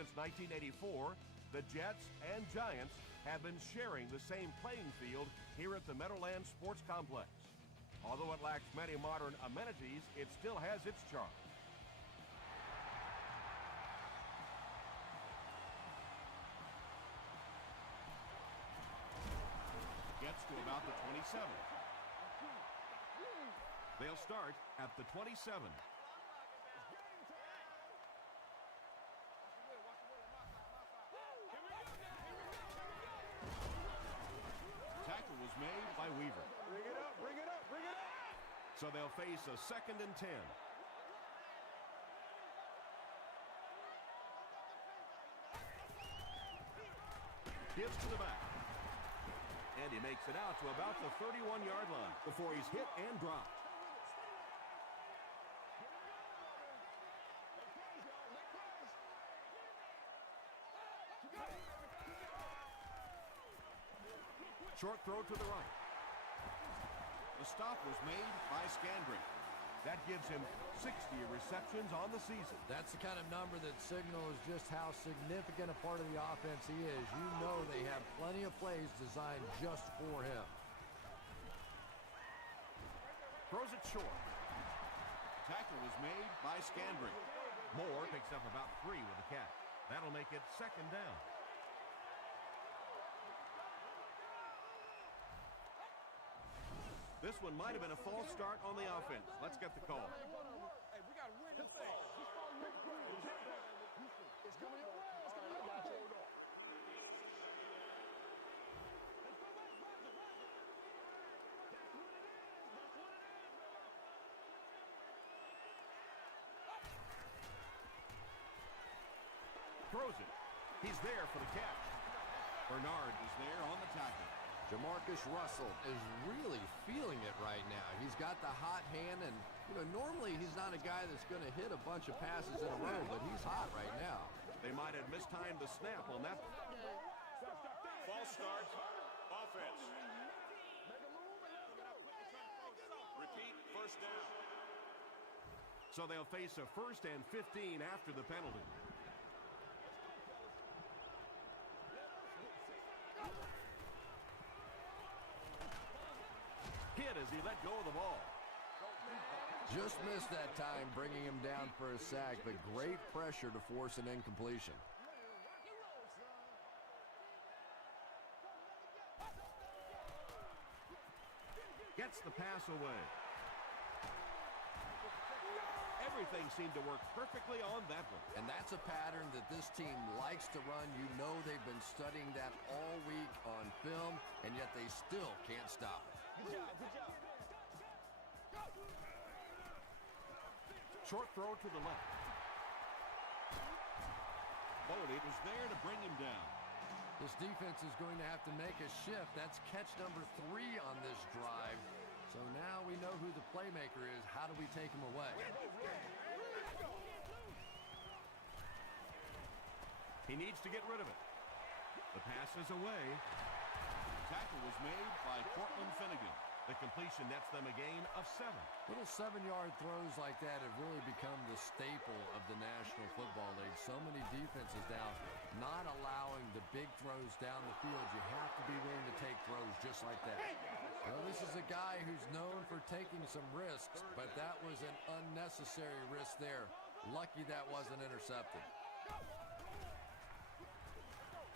Since 1984, the Jets and Giants have been sharing the same playing field here at the Meadowlands Sports Complex. Although it lacks many modern amenities, it still has its charm. Gets to about the 27. They'll start at the 27. Tackle was made by Weaver. Bring it up, bring it up, bring it up! So they'll face a 2nd and 10. Gives to the back. And he makes it out to about the 31-yard line before he's hit and dropped. Short throw to the right. The stop was made by Scandrick. That gives him 60 receptions on the season. That's the kind of number that signals just how significant a part of the offense he is. You know they have plenty of plays designed just for him. Throws it short. Tackle was made by Scandrick. Moore picks up about 3 with the catch. That'll make it 2nd down. This one might have been a false start on the offense. Let's get the call. Hey, we gotta win this thing. It's coming your way. It's coming your way. Throws it. He's there for the catch. Bernard is there on the tackle. Jamarcus Russell is really feeling it right now. He's got the hot hand, and normally he's not a guy that's going to hit a bunch of passes in a row, but he's hot right now. They might have mistimed the snap on that. False start. Offense. Repeat, 1st down. So they'll face a 1st and 15 after the penalty. Hit as he let go of the ball. Just missed that time, bringing him down for a sack, but great pressure to force an incompletion. Gets the pass away. Everything seemed to work perfectly on that one. And that's a pattern that this team likes to run. You know they've been studying that all week on film, and yet they still can't stop it. Good job, good job. Short throw to the left. Bodie was there to bring him down. This defense is going to have to make a shift. That's catch number 3 on this drive. So now we know who the playmaker is. How do we take him away? He needs to get rid of it. The pass is away. The tackle was made by Cortland Finnegan. The completion nets them a gain of 7. Little 7-yard throws like that have really become the staple of the National Football League. So many defenses now not allowing the big throws down the field. You have to be willing to take throws just like that. Well, this is a guy who's known for taking some risks, but that was an unnecessary risk there. Lucky that wasn't intercepted.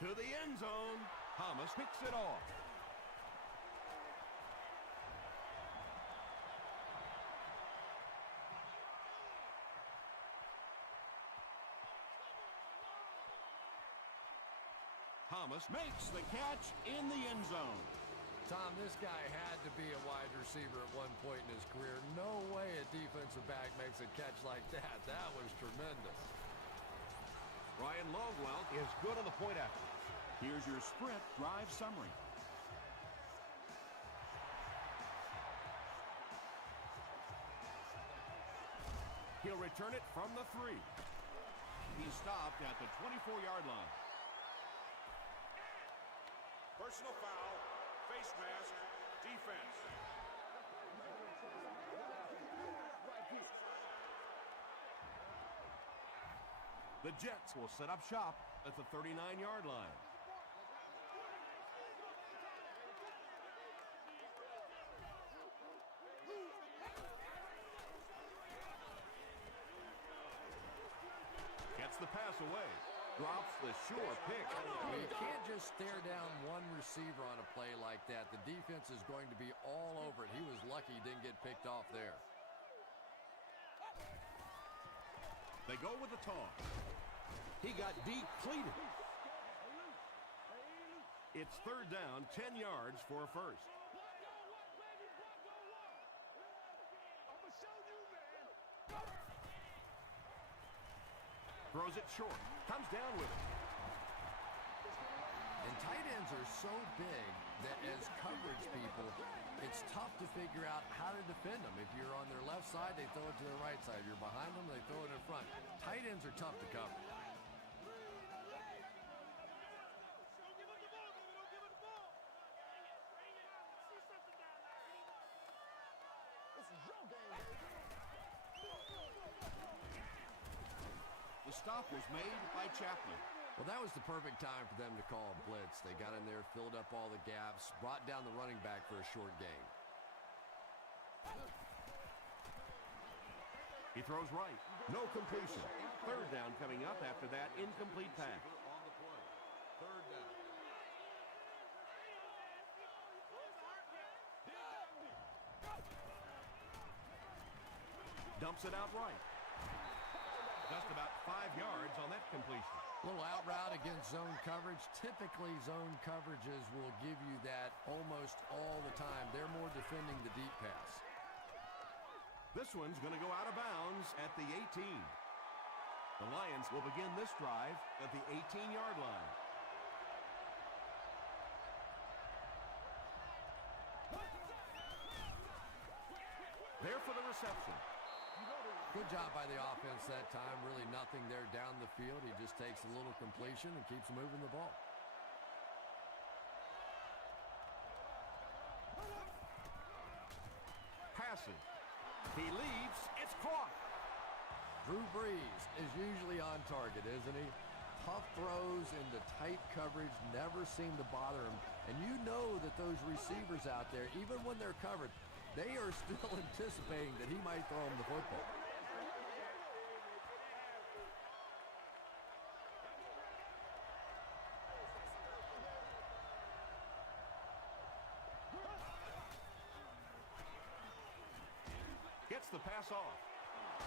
To the end zone. Thomas picks it off. Thomas makes the catch in the end zone. Tom, this guy had to be a wide receiver at one point in his career. No way a defensive back makes a catch like that. That was tremendous. Ryan Longwell is good on the point after. Here's your sprint drive summary. He'll return it from the 3. He's stopped at the 24-yard line. Personal foul, face mask, defense. The Jets will set up shop at the 39-yard line. Gets the pass away. Drops the sure pick. Well, you can't just stare down one receiver on a play like that. The defense is going to be all over it. He was lucky he didn't get picked off there. They go with the toss. He got depleted. It's third down, 10 yards for a first. Throws it short. Comes down with it. And tight ends are so big that as coverage people, it's tough to figure out how to defend them. If you're on their left side, they throw it to their right side. If you're behind them, they throw it in front. Tight ends are tough to cover. The stop was made by Chaplin. Well, that was the perfect time for them to call a blitz. They got in there, filled up all the gaps, brought down the running back for a short gain. He throws right. No completion. Third down coming up after that incomplete pass. On the play. Third down. Dumps it out right. Just about 5 yards on that completion. Little out route against zone coverage. Typically, zone coverages will give you that almost all the time. They're more defending the deep pass. This one's going to go out of bounds at the 18. The Lions will begin this drive at the 18-yard line. There for the reception. Good job by the offense that time. Really nothing there down the field. He just takes a little completion and keeps moving the ball. Passing. He leaps. It's caught. Drew Brees is usually on target, isn't he? Tough throws into tight coverage never seem to bother him. And you know that those receivers out there, even when they're covered, they are still anticipating that he might throw him the football. Gets the pass off.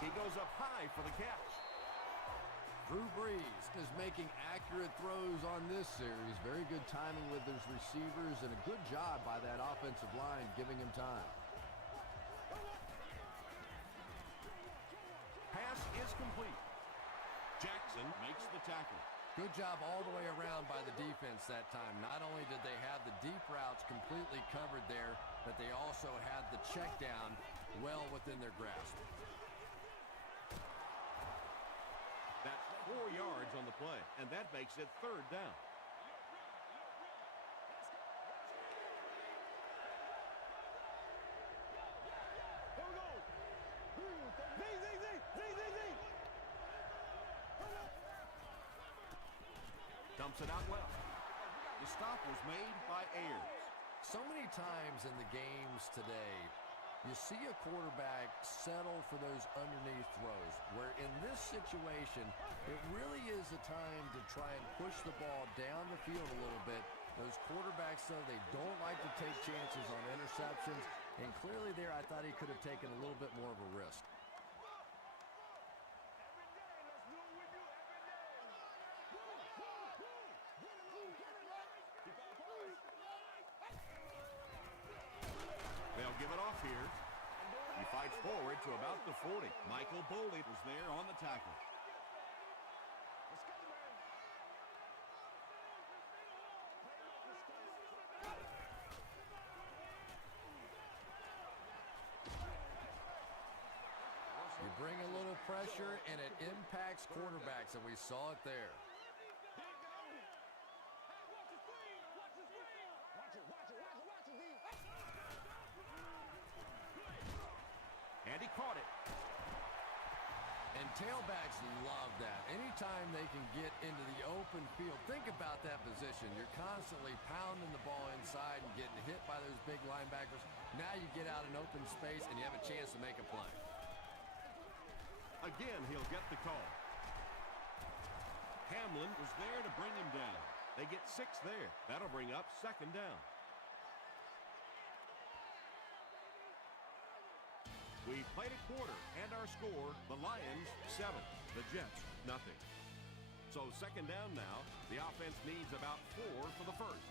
He goes up high for the catch. Drew Brees is making accurate throws on this series. Very good timing with his receivers and a good job by that offensive line giving him time. Pass is complete. Jackson makes the tackle. Good job all the way around by the defense that time. Not only did they have the deep routes completely covered there, but they also had the check down well within their grasp. That's 4 yards on the play, and that makes it third down. Here we go. Dumps it out well. The stop was made by Ayers. So many times in the games today, you see a quarterback settle for those underneath throws, where in this situation, it really is a time to try and push the ball down the field a little bit. Those quarterbacks, though, they don't like to take chances on interceptions, and clearly there I thought he could have taken a little bit more of a risk. They'll give it off here. He fights forward to about the 40. Michael Boley was there on the tackle. You bring a little pressure, and it impacts quarterbacks, and we saw it there. And he caught it. And tailbacks love that. time they can get into the open field, think about that position. You're constantly pounding the ball inside and getting hit by those big linebackers. Now you get out in open space and you have a chance to make a play. Again, he'll get the call. Hamlin was there to bring him down. They get 6 there. That'll bring up 2nd down. We played a quarter, and our score, the Lions 7, the Jets nothing. So 2nd down now. The offense needs about 4 for the first.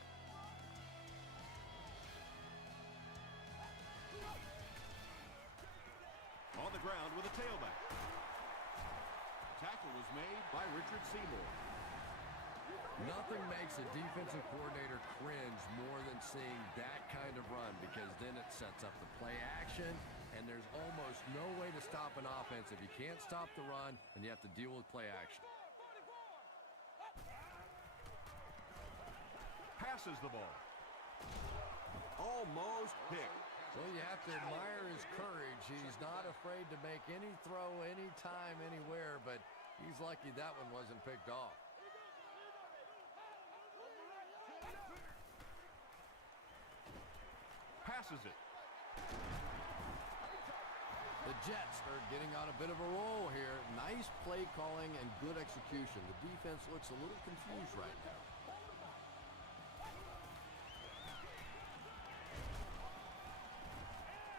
On the ground with a tailback. Tackle was made by Richard Seymour. Nothing makes a defensive coordinator cringe more than seeing that kind of run, because then it sets up the play action, and there's almost no way to stop an offense if you can't stop the run and you have to deal with play action. Passes the ball. Almost picked. Well, you have to admire his courage. He's not afraid to make any throw, anytime, anywhere, but he's lucky that one wasn't picked off. Passes it. The Jets are getting on a bit of a roll here. Nice play calling and good execution. The defense looks a little confused right now.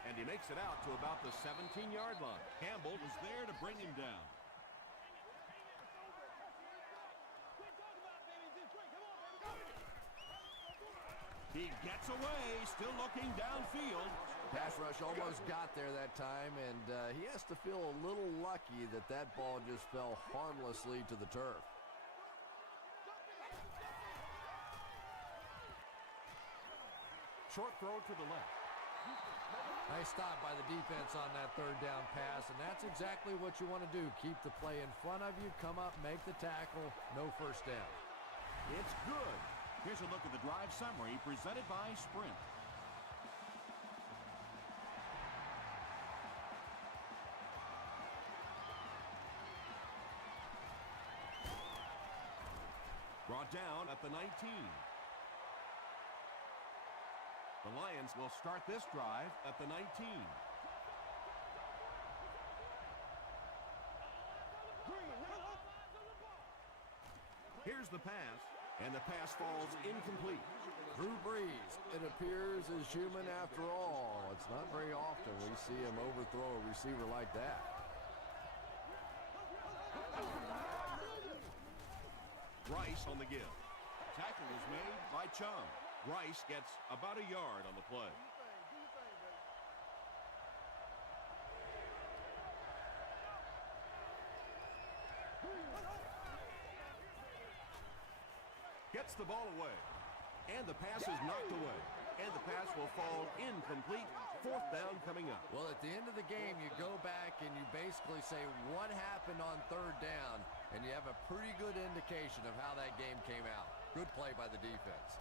And he makes it out to about the 17-yard line. Campbell was there to bring him down. He gets away, still looking downfield. Pass rush almost got there that time, and he has to feel a little lucky that that ball just fell harmlessly to the turf. Short throw to the left. Nice stop by the defense on that 3rd down pass, and that's exactly what you want to do. Keep the play in front of you, come up, make the tackle, no first down. It's good. Here's a look at the drive summary presented by Sprint. Brought down at the 19. The Lions will start this drive at the 19. Here's the pass, and the pass falls incomplete. Drew Brees, it appears, is human after all. It's not very often we see him overthrow a receiver like that. Rice on the give. Tackle is made by Chung. Rice gets about a yard on the play. Gets the ball away. And the pass is knocked away. And the pass will fall incomplete. 4th down coming up. Well, at the end of the game, you go back and you basically say what happened on 3rd down, and you have a pretty good indication of how that game came out. Good play by the defense.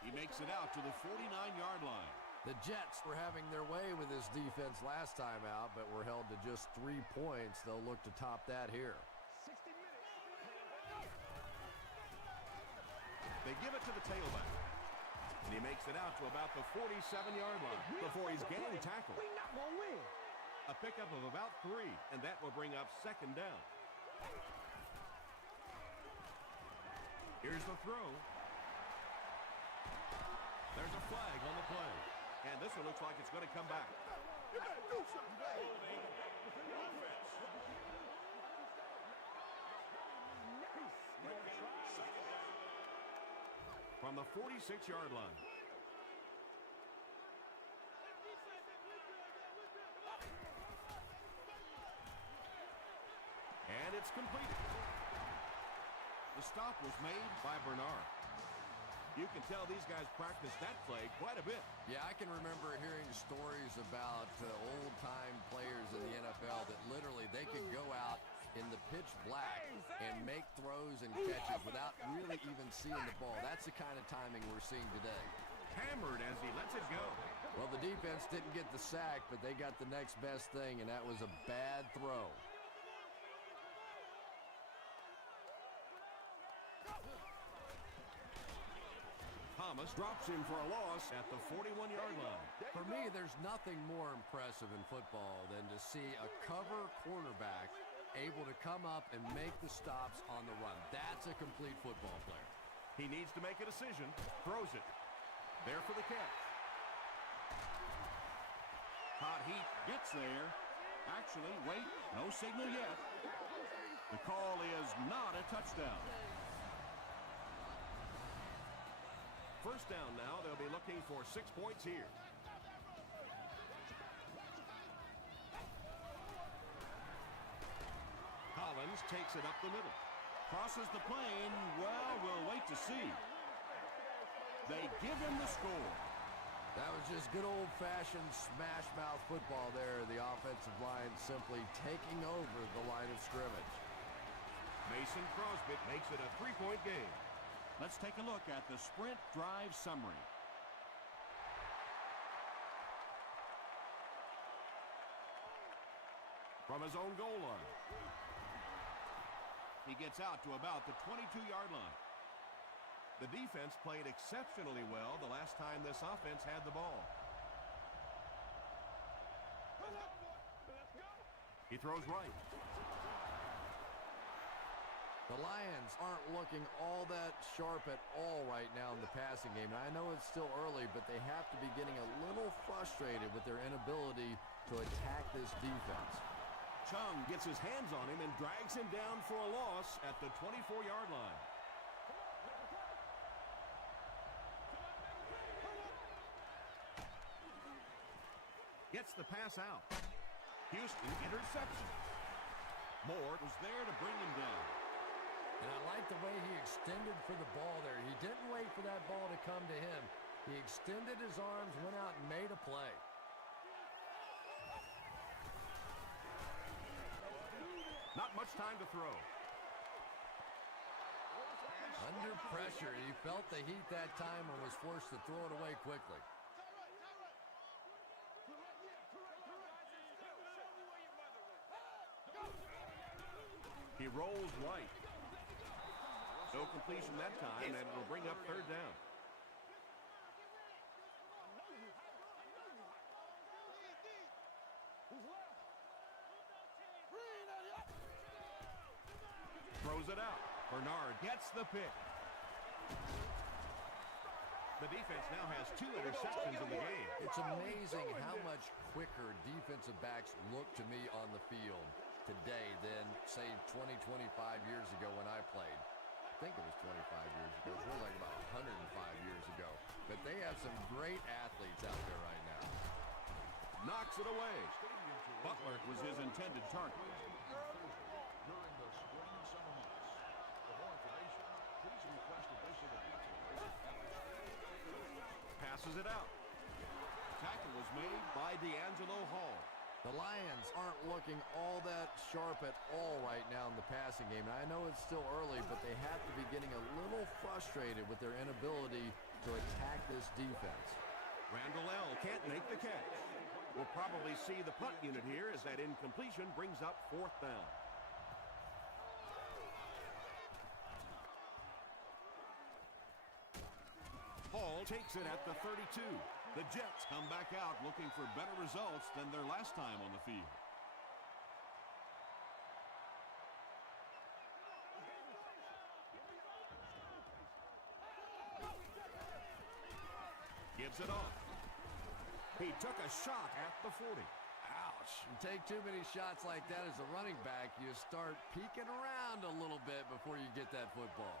He makes it out to the 49-yard line. The Jets were having their way with this defense last time out, but were held to just 3 points. They'll look to top that here. They give it to the tailback. And he makes it out to about the 47-yard line before he's gang tackled. We're not going to win. A pickup of about 3, and that will bring up 2nd down. Here's the throw. There's a flag on the play. And this one looks like it's going to come back. You better do something, baby. From the 46-yard line. And it's completed. The stop was made by Bernard. You can tell these guys practice that play quite a bit. Yeah, I can remember hearing stories about old-time players in the NFL that literally they could go out in the pitch black and make throws and catches without really even seeing the ball. That's the kind of timing we're seeing today. Hammered as he lets it go. Well, the defense defense didn't get the sack, but they got the next best thing, and that was a bad throw. Thomas drops him for a loss at the 41-yard line. For me, there's nothing more impressive in football than to see a cover cornerback able to come up and make the stops on the run. That's a complete football player. He needs to make a decision. Throws it. There for the catch. Hot heat gets there. Actually, wait, no signal yet. The call is not a touchdown. First down now. They'll be looking for 6 points here. Collins takes it up the middle. Crosses the plane. Well, we'll wait to see. They give him the score. That was just good old-fashioned smash-mouth football there. The offensive line simply taking over the line of scrimmage. Mason Crosby makes it a 3-point game. Let's take a look at the sprint drive summary. From his own goal line. He gets out to about the 22-yard line. The defense played exceptionally well the last time this offense had the ball. He throws right. The Lions aren't looking all that sharp at all right now in the passing game. And I know it's still early, but they have to be getting a little frustrated with their inability to attack this defense. Chung gets his hands on him and drags him down for a loss at the 24-yard line. Gets the pass out. Houston interception. Moore was there to bring him down. And I like the way he extended for the ball there. He didn't wait for that ball to come to him. He extended his arms, went out and made a play. Not much time to throw. Under pressure, he felt the heat that time and was forced to throw it away quickly. He rolls right. No completion that time, and it'll bring up third down. Throws it out. Bernard gets the pick. The defense now has 2 interceptions in the game. It's amazing how much quicker defensive backs look to me on the field today than, say, 20, 25 years ago when I played. I think it was 25 years ago. It feels like about 105 years ago. But they have some great athletes out there right now. Knocks it away. Butler was his intended target. During the spring and summer months. For more information, please request additional details. Passes it out. Tackle was made by D'Angelo Hall. The Lions aren't looking all that sharp at all right now in the passing game. And I know it's still early, but they have to be getting a little frustrated with their inability to attack this defense. Randall L. can't make the catch. We'll probably see the punt unit here as that incompletion brings up 4th down. Hall takes it at the 32. The Jets come back out looking for better results than their last time on the field. Gives it off. He took a shot at the 40. Ouch. You take too many shots like that as a running back, you start peeking around a little bit before you get that football.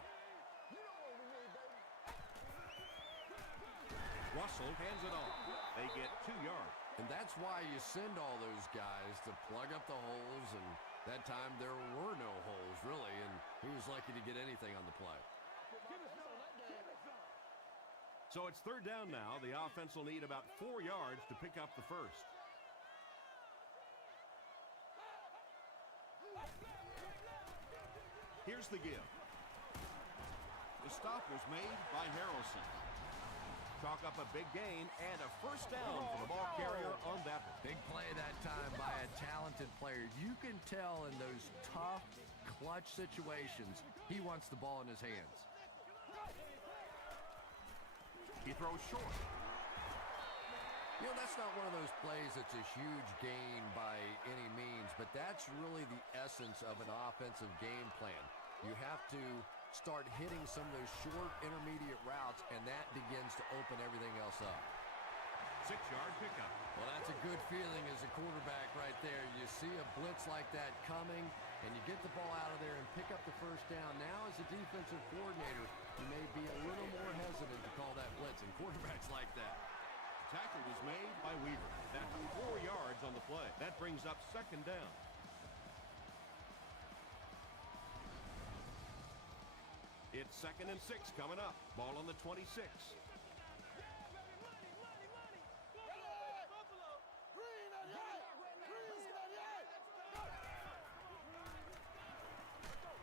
Russell hands it off. They get 2 yards. And that's why you send all those guys to plug up the holes, and that time there were no holes, really, and he was lucky to get anything on the play. So it's 3rd down now. The offense will need about 4 yards to pick up the first. Here's the give. The stop was made by Harrelson. Chalk up a big gain and a first down for the ball Big play that time by a talented player. You can tell in those tough, clutch situations, he wants the ball in his hands. He throws short. You know, that's not one of those plays that's a huge gain by any means, but that's really the essence of an offensive game plan. You have to start hitting some of those short, intermediate routes, and that begins to open everything else up. 6-yard pickup. Well, that's a good feeling as a quarterback right there. You see a blitz like that coming, and you get the ball out of there and pick up the first down. Now, as a defensive coordinator, you may be a little more hesitant to call that blitz, and quarterbacks like that. Tackle was made by Weaver. That's 4 yards on the play. That brings up 2nd down. It's 2nd and 6 coming up. Ball on the 26.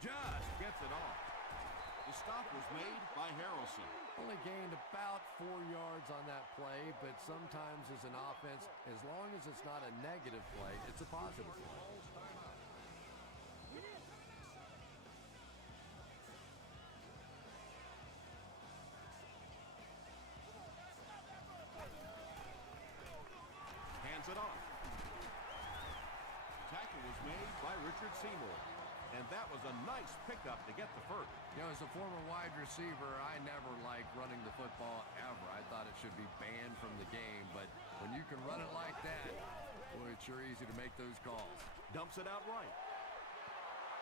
Just gets it off. The stop was made by Harrelson. Only gained about 4 yards on that play, but sometimes as an offense, as long as it's not a negative play, it's a positive play. Hands it off. Tackle was made by Richard Seymour. And that was a nice pickup to get the first. You know, as a former wide receiver, I never liked running the football ever. I thought it should be banned from the game, but when you can run it like that, boy, it's sure easy to make those calls. Dumps it out right.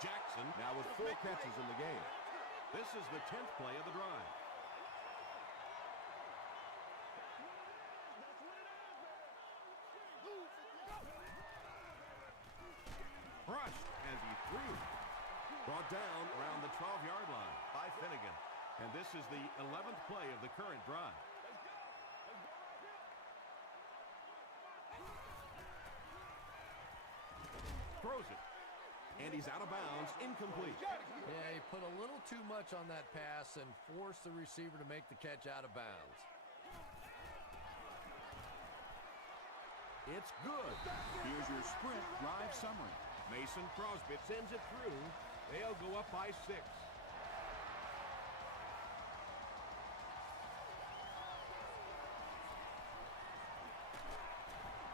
Jackson now with 4 catches in the game. This is the 10th play of the drive. Crushed as he threw. Brought down around the 12-yard line by Finnegan. And this is the 11th play of the current drive. Throws it. And he's out of bounds, incomplete. Yeah, he put a little too much on that pass and forced the receiver to make the catch out of bounds. It's good. Here's your Sprint drive summary. Mason Crosby sends it through. They'll go up by 6.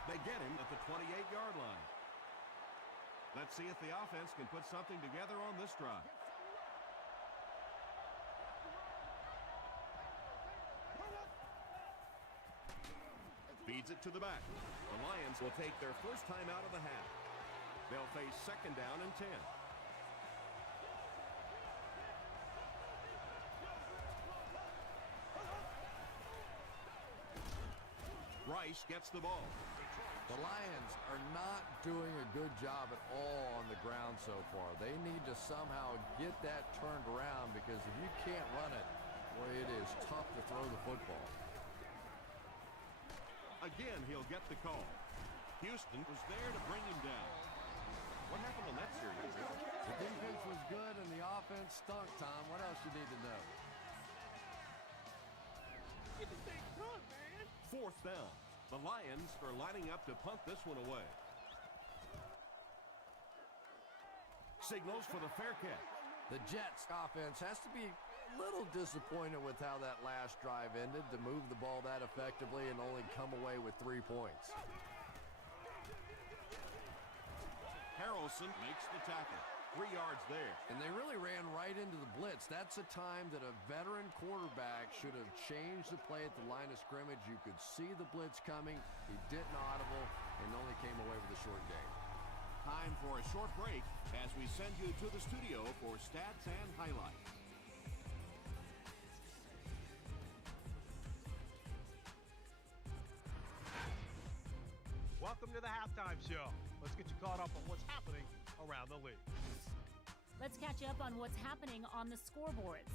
They get him at the 28-yard line. Let's see if the offense can put something together on this drive. Feeds it to the back. The Lions will take their first time out of the half. They'll face 2nd down and 10. Rice gets the ball. The Lions are not doing a good job at all on the ground so far. They need to somehow get that turned around because if you can't run it, boy, it is tough to throw the football. Again, he'll get the call. Houston was there to bring him down. What happened on that series? The defense was good and the offense stunk, Tom. What else you need to know? Get this thing done, man. 4th down. The Lions are lining up to punt this one away. Signals for the fair catch. The Jets offense has to be a little disappointed with how that last drive ended to move the ball that effectively and only come away with 3 points. Harrelson makes the tackle. 3 yards there. And they really ran right into the blitz. That's a time that a veteran quarterback should have changed the play at the line of scrimmage. You could see the blitz coming. He didn't audible and only came away with a short gain. Time for a short break as we send you to the studio for stats and highlights. Welcome to the halftime show. Let's get you caught up on what's happening around the league. Let's catch up on what's happening on the scoreboards.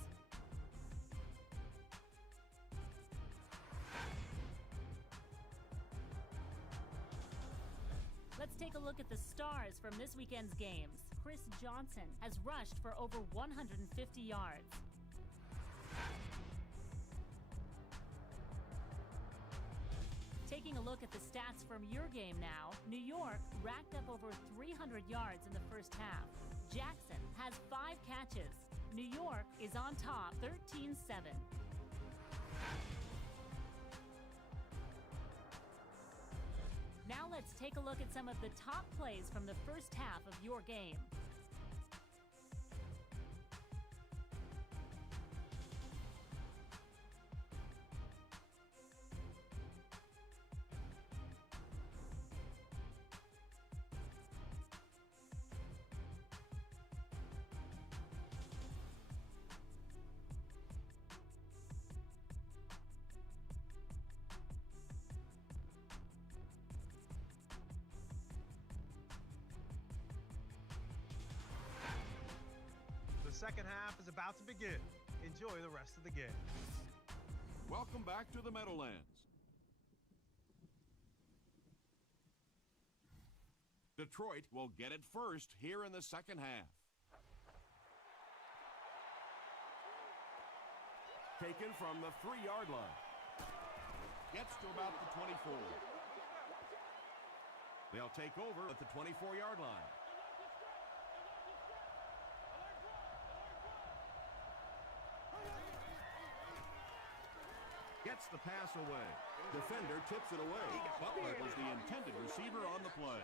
Let's take a look at the stars from this weekend's games. Chris Johnson has rushed for over 150 yards. Taking a look at the stats from your game now, New York racked up over 300 yards in the first half. Jackson has 5 catches. New York is on top 13-7. Now let's take a look at some of the top plays from the first half of your game. The second half is about to begin. Enjoy the rest of the game. Welcome back to the Meadowlands. Detroit will get it first here in the second half. Taken from the 3-yard line. Gets to about the 24. They'll take over at the 24-yard line. Gets the pass away. Defender tips it away. Butler was the intended receiver on the play.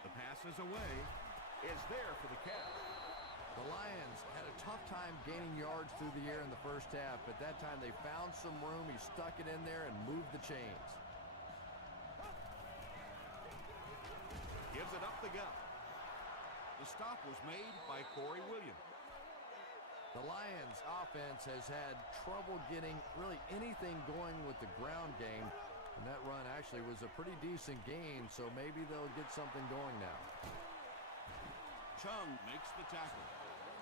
The pass is away. Is there for the catch. The Lions had a tough time gaining yards through the air in the first half, but that time they found some room. He stuck it in there and moved the chains. Gives it up the gut. The stop was made by Corey Williams. The Lions offense has had trouble getting really anything going with the ground game, and that run actually was a pretty decent gain, so maybe they'll get something going now. Chung makes the tackle.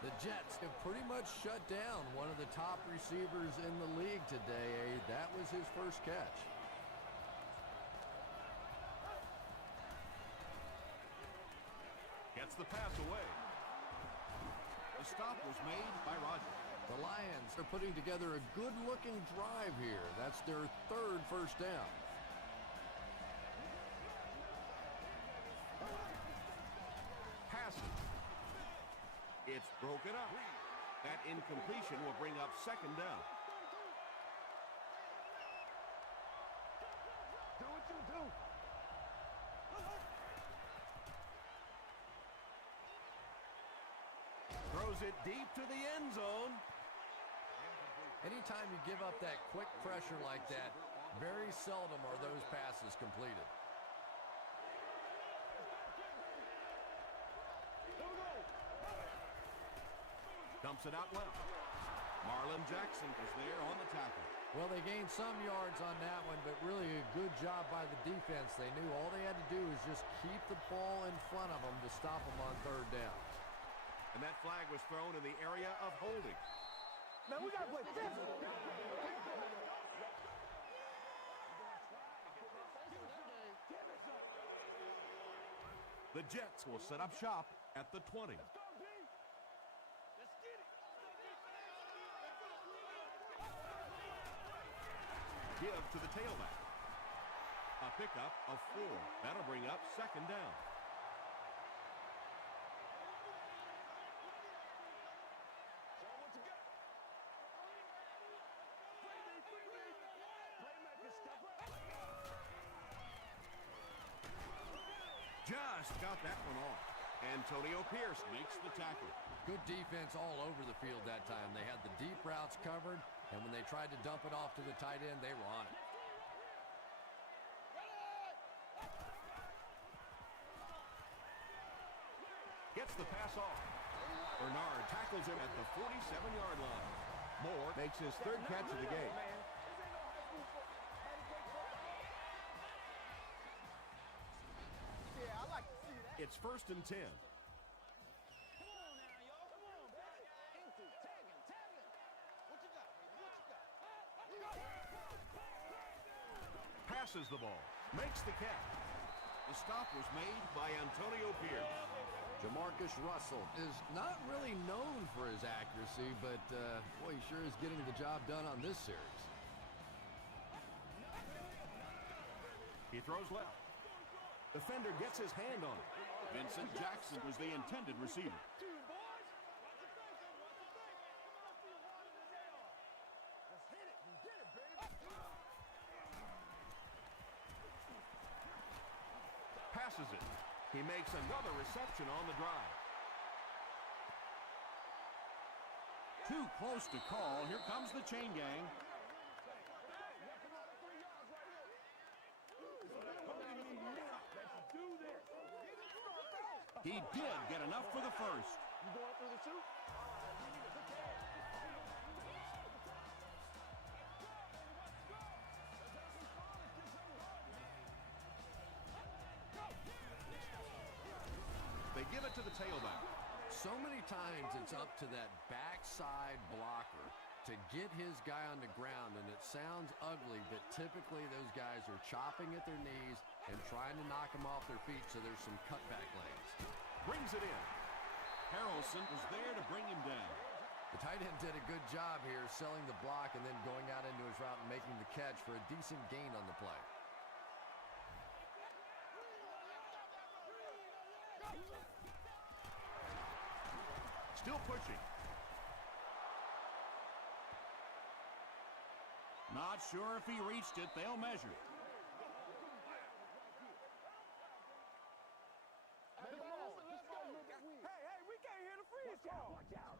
The Jets have pretty much shut down one of the top receivers in the league today. That was his first catch. Gets the pass away. The stop was made by Rodgers. The Lions are putting together a good-looking drive here. That's their 3rd first down. Passing. It's broken up. That incompletion will bring up 2nd down. Do what you do. Throws it deep to the end zone. Anytime you give up that quick pressure like that, very seldom are those passes completed. Dumps it out well. Marlon Jackson is there on the tackle. Well, they gained some yards on that one, but really a good job by the defense. They knew all they had to do is just keep the ball in front of them to stop them on 3rd down. And that flag was thrown in the area of holding. Man, we gotta play physical. The Jets will set up shop at the 20. Give to the tailback. A pickup of 4. That'll bring up 2nd down. Just got that one off. Antonio Pierce makes the tackle. Good defense all over the field that time. They had the deep routes covered, and when they tried to dump it off to the tight end, they were on it. Gets the pass off. Bernard tackles him at the 47-yard line. Moore makes his 3rd catch of the game. Yeah, I like to see that. It's 1st and 10. Passes the ball. Makes the catch. The stop was made by Antonio Pierce. Jamarcus Russell is not really known for his accuracy, but boy, he sure is getting the job done on this series. He throws left. Defender gets his hand on it. Vincent Jackson was the intended receiver. Passes it. He makes another reception on the drive. Too close to call. Here comes the chain gang. He did get enough for the first. You going through the shoot? They give it to the tailback. So many times it's up to that backside blocker to get his guy on the ground, and it sounds ugly, but typically those guys are chopping at their knees and trying to knock them off their feet, so there's some cutback lanes. Brings it in. Harrelson was there to bring him down. The tight end did a good job here selling the block and then going out into his route and making the catch for a decent gain on the play. Still pushing. Not sure if he reached it. They'll measure. Hey, we can't hear the freeze call. Watch out.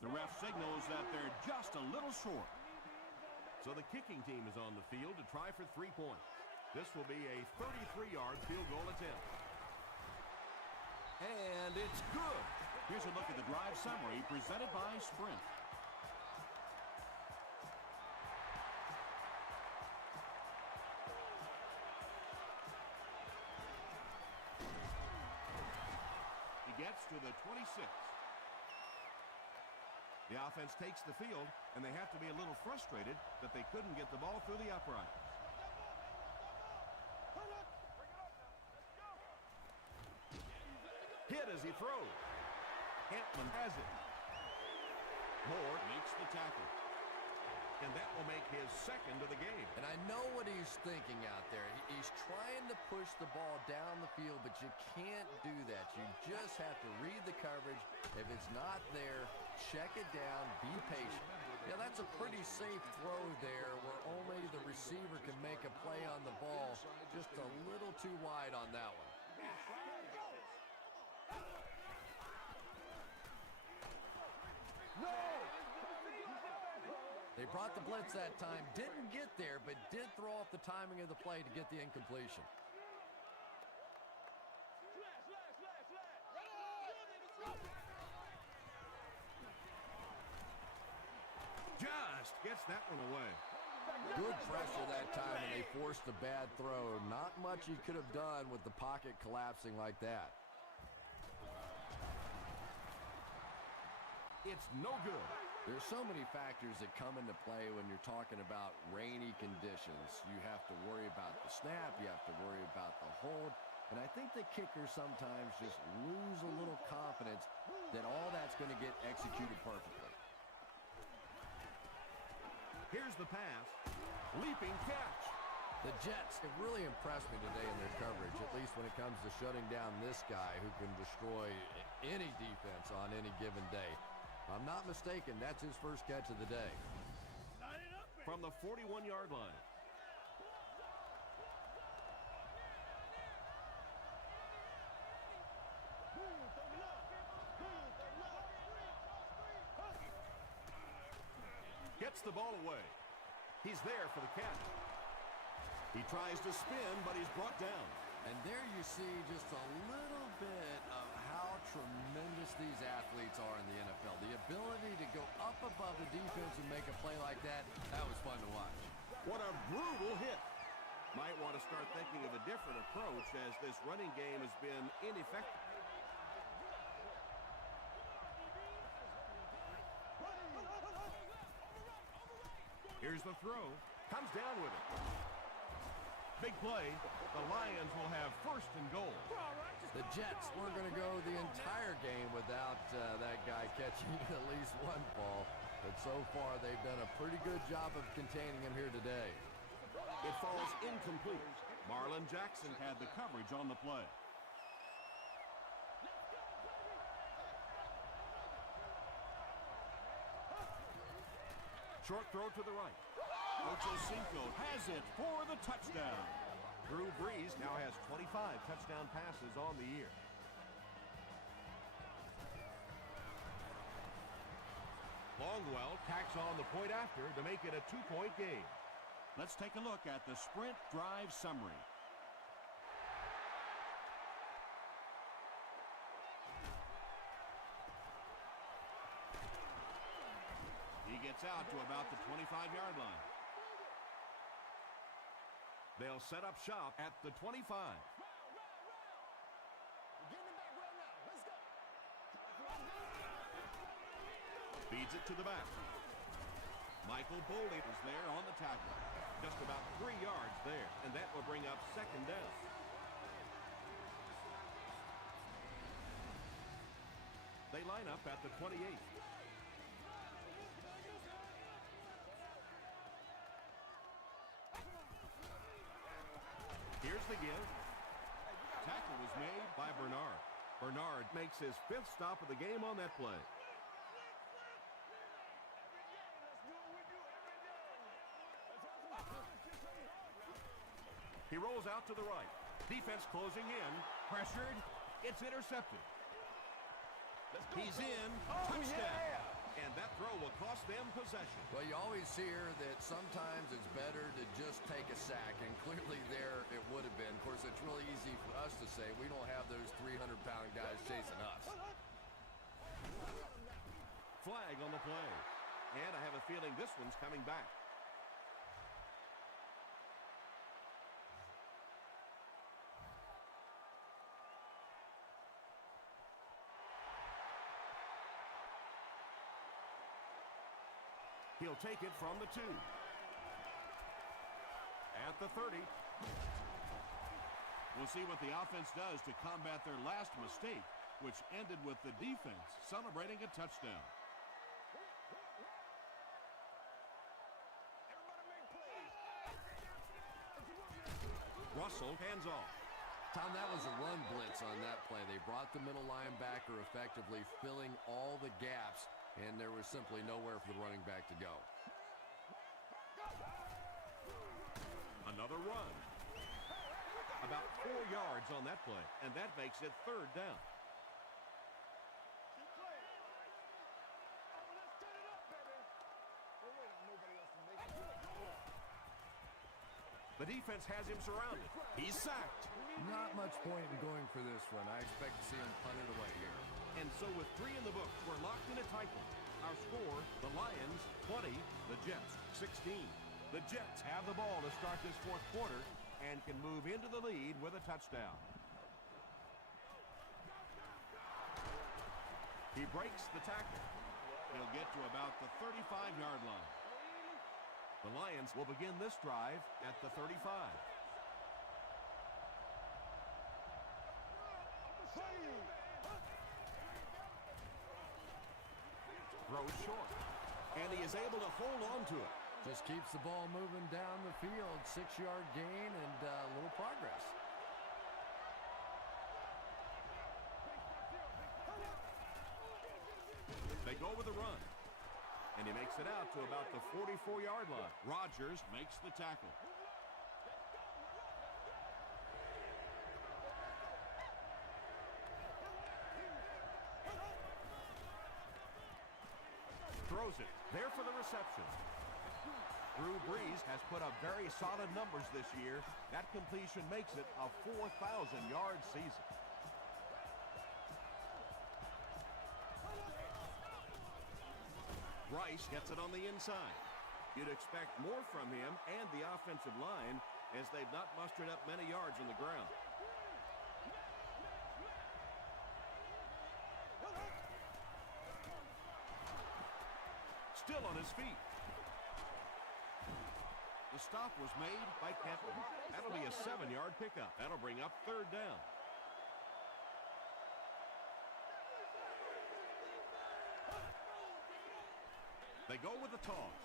The ref signals that they're just a little short. So the kicking team is on the field to try for 3 points. This will be a 33-yard field goal attempt. And it's good. Here's a look at the drive summary presented by Sprint. He gets to the 26. The offense takes the field, and they have to be a little frustrated that they couldn't get the ball through the uprights. Hit as he throws. Hampman has it. Moore Makes the tackle. and that will make his second of the game. And I know what he's thinking out there. He's trying to push the ball down the field, but you can't do that. You just have to read the coverage. If it's not there, check it down, be patient. Yeah, that's a pretty safe throw there where only the receiver can make a play on the ball. Just a little too wide on that one. They brought the blitz that time, didn't get there, but did throw off the timing of the play to get the incompletion. Just gets that one away. Good pressure that time, and they forced a bad throw. Not much he could have done with the pocket collapsing like that. It's no good. There's so many factors that come into play when you're talking about rainy conditions. You have to worry about the snap. You have to worry about the hold. And I think the kickers sometimes just lose a little confidence that all that's going to get executed perfectly. Here's the pass. Leaping catch. The Jets have really impressed me today in their coverage, at least when it comes to shutting down this guy who can destroy any defense on any given day. If I'm not mistaken, that's his first catch of the day. From the 41-yard line. Gets the ball away. He's there for the catch. He tries to spin, but he's brought down. And there you see just a little bit of how tremendous these athletes are in the NFL. The ability to go up above the defense and make a play like that, that was fun to watch. What a brutal hit. Might want to start thinking of a different approach as this running game has been ineffective. Here's the throw. Comes down with it. Big play. The Lions will have first and goal. The Jets weren't going to go the entire game without that guy catching at least one ball. But so far, they've done a pretty good job of containing him here today. It falls incomplete. Marlon Jackson had the coverage on the play. Short throw to the right. Ocho Cinco has it for the touchdown. Drew Brees now has 25 touchdown passes on the year. Longwell tacks on the point after to make it a 2-point game. Let's take a look at the sprint drive summary. He gets out to about the 25-yard line. They'll set up shop at the 25. Feeds it to the back. Michael Boldy is there on the tackle. Just about 3 yards there, and that will bring up second down. They line up at the 28. Here's the give. Tackle was made by Bernard. Bernard makes his 5th stop of the game on that play. He rolls out to the right. Defense closing in. Pressured. It's intercepted. He's in. Touchdown. And that throw will cost them possession. Well, you always hear that sometimes it's better to just take a sack, and clearly there it would have been. Of course, it's really easy for us to say we don't have those 300-pound guys chasing us. Flag on the play. And I have a feeling this one's coming back. He'll take it from the 2. At the 30. We'll see what the offense does to combat their last mistake, which ended with the defense celebrating a touchdown. Russell hands off. Tom, that was a run blitz on that play. They brought the middle linebacker effectively filling all the gaps, and there was simply nowhere for the running back to go. Another run. About 4 yards on that play, and that makes it 3rd down. The defense has him surrounded. He's sacked. Not much point in going for this one. I expect to see him punt it away here. And so with 3 in the books, we're locked in a tight one. Our score, the Lions 20, the Jets 16. The Jets have the ball to start this 4th quarter and can move into the lead with a touchdown. He breaks the tackle. He'll get to about the 35-yard line. The Lions will begin this drive at the 35. Throws short. And he is able to hold on to it. Just keeps the ball moving down the field. 6-yard gain and a little progress. They go with the run. And he makes it out to about the 44-yard line. Rodgers makes the tackle. Throws it. There for the reception. Drew Brees has put up very solid numbers this year. That completion makes it a 4,000-yard season. Rice gets it on the inside. You'd expect more from him and the offensive line as they've not mustered up many yards on the ground. Still on his feet. The stop was made by Kenton. That'll be a 7-yard pickup. That'll bring up 3rd down. They go with the toss.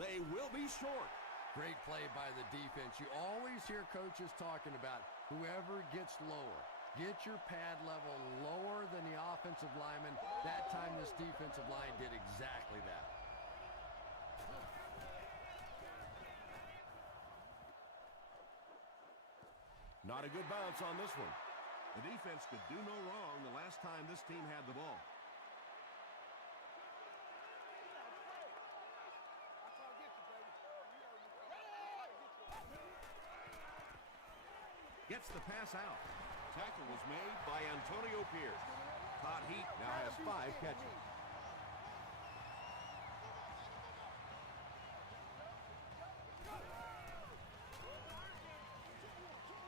They will be short. Great play by the defense. You always hear coaches talking about whoever gets lower. Get your pad level lower than the offensive lineman. That time this defensive line did exactly that. Not a good bounce on this one. The defense could do no wrong the last time this team had the ball. Gets the pass out. Tackle was made by Antonio Pierce. Todd Heap now has 5 catches.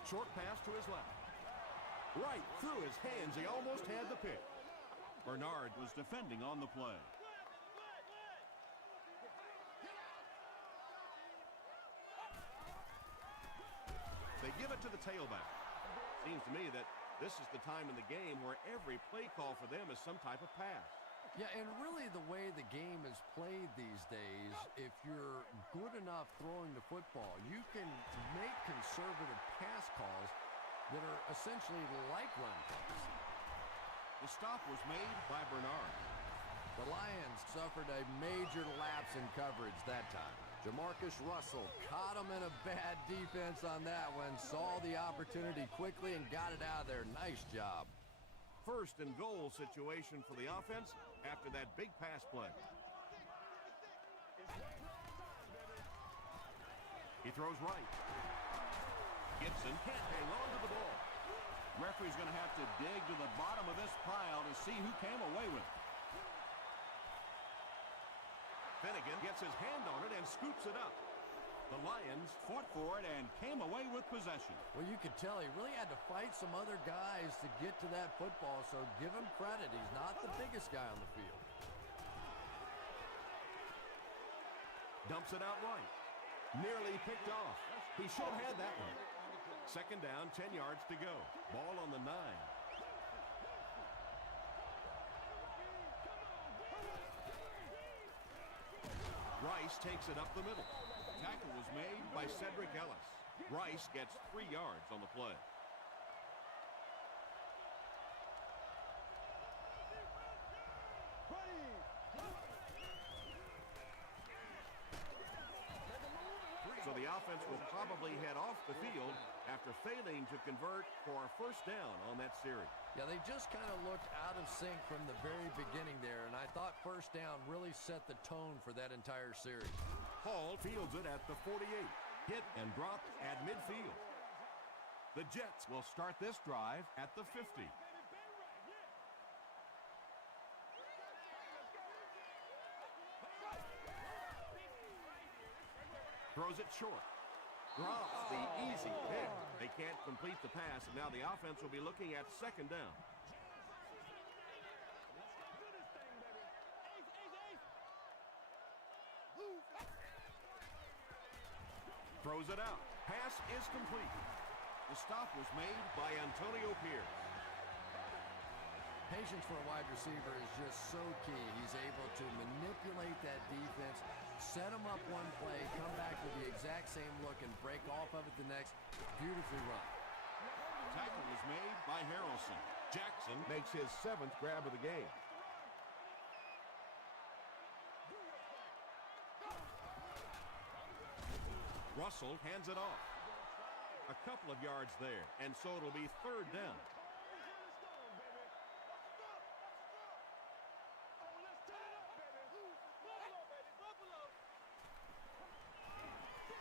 Short pass to his left. Right through his hands. He almost had the pick. Bernard was defending on the play. They give it to the tailback. Seems to me that this is the time in the game where every play call for them is some type of pass. Yeah, and really the way the game is played these days, if you're good enough throwing the football, you can make conservative pass calls that are essentially like run calls. The stop was made by Bernard. The Lions suffered a major lapse in coverage that time. Jamarcus Russell caught him in a bad defense on that one, saw the opportunity quickly and got it out of there. Nice job. 1st and goal situation for the offense after that big pass play. He throws right. Gibson can't hang on to the ball. Referee's going to have to dig to the bottom of this pile to see who came away with it. Finnegan gets his hand on it and scoops it up. The Lions fought for it and came away with possession. Well, you could tell he really had to fight some other guys to get to that football, so give him credit. He's not the biggest guy on the field. Dumps it out right. Nearly picked off. He should have had that one. 2nd down, 10 yards to go. Ball on the 9. Rice takes it up the middle. Tackle was made by Cedric Ellis. Rice gets 3 yards on the play. So the offense will probably head off the field after failing to convert for a 1st down on that series. Yeah, they just kind of looked out of sync from the very beginning there, and I thought 1st down really set the tone for that entire series. Hall fields it at the 48. Hit and dropped at midfield. The Jets will start this drive at the 50. Throws it short. Drops the easy pick. They can't complete the pass, and now the offense will be looking at 2nd down. Throws it out. Pass is complete. The stop was made by Antonio Pierce. Patience for a wide receiver is just so key. He's able to manipulate that defense, set them up one play, come back with the exact same look, and break off of it the next. Beautifully run. Tackle was made by Harrelson. Jackson makes his 7th grab of the game. Russell hands it off. A couple of yards there, and so it'll be 3rd down.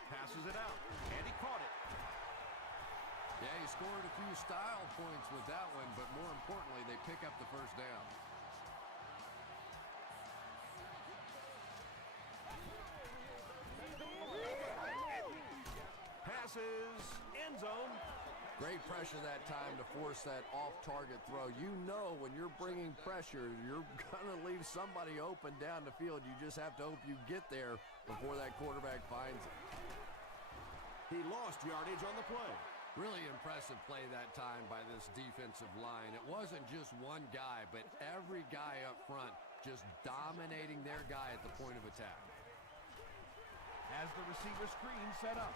Passes it out, and he caught it. Yeah, he scored a few style points with that one, but more importantly, they pick up the 1st down. Passes, end zone. Great pressure that time to force that off-target throw. You know when you're bringing pressure, you're going to leave somebody open down the field. You just have to hope you get there before that quarterback finds it. He lost yardage on the play. Really impressive play that time by this defensive line. It wasn't just one guy, but every guy up front just dominating their guy at the point of attack. As the receiver screen set up.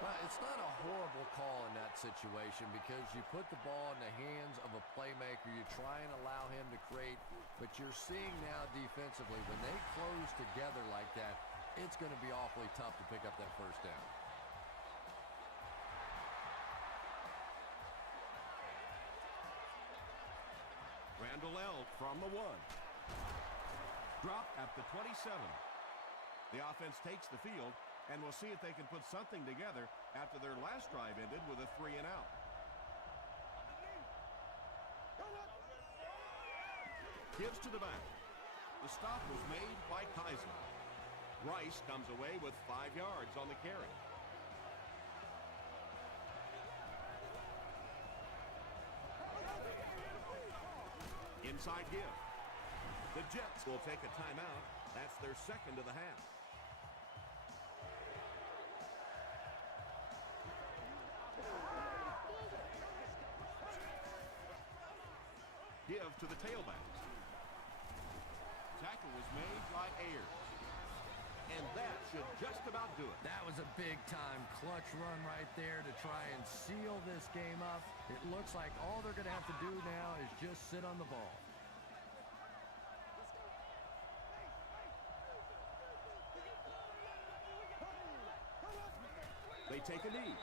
Well, it's not a horrible call in that situation because you put the ball in the hands of a playmaker. You try and allow him to create, but you're seeing now defensively, when they close together like that, it's going to be awfully tough to pick up that first down. Randall L. from the 1. Drop at the 27. The offense takes the field, and we'll see if they can put something together after their last drive ended with a 3-and-out. Gives to the back. The stop was made by Kaiser. Rice comes away with 5 yards on the carry. Inside give. The Jets will take a timeout. That's their second of the half. Give to the tailbacks. Tackle was made by Ayers. And that should just about do it. That was a big-time clutch run right there to try and seal this game up. It looks like all they're going to have to do now is just sit on the ball. They take a knee.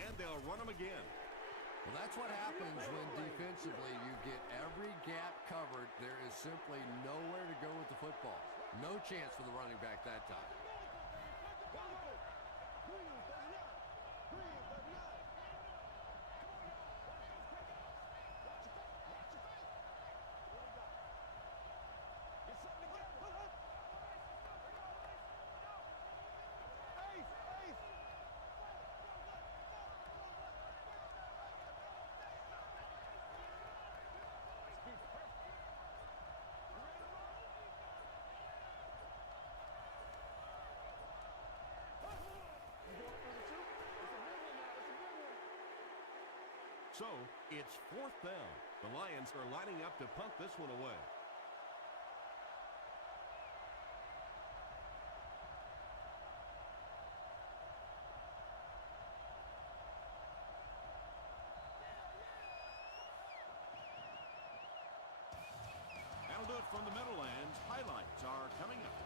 And they'll run them again. Well, that's what happens when defensively you get every gap covered. There is simply nowhere to go with the football. No chance for the running back that time. So, it's 4th down. The Lions are lining up to punt this one away. That'll do it from the Meadowlands. Highlights are coming up.